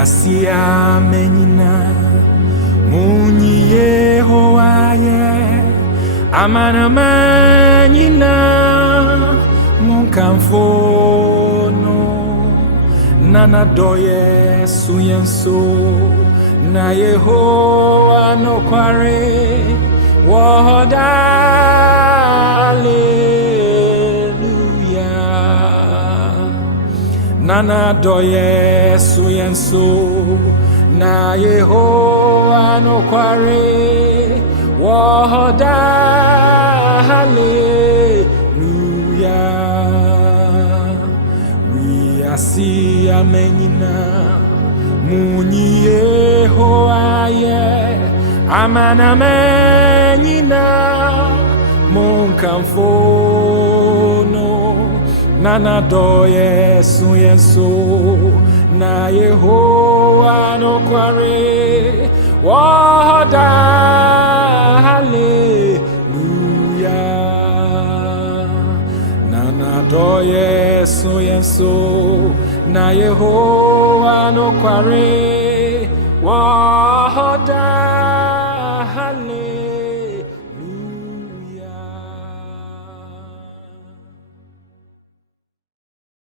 Asia menina Muni Yehoaye Amana menina Munkamfono Nana doye suyenso Na Yehoa no kware Hallelujah Nana doye suyenso Na Yehoa no kware Hallelujah We asi amenina Muni Yehoaye Amana menina Munkamfono Nana doye suyenso Na Yehoa no kware Hallelujah Nana doye suyenso Na Yehoa no kware Hallelujah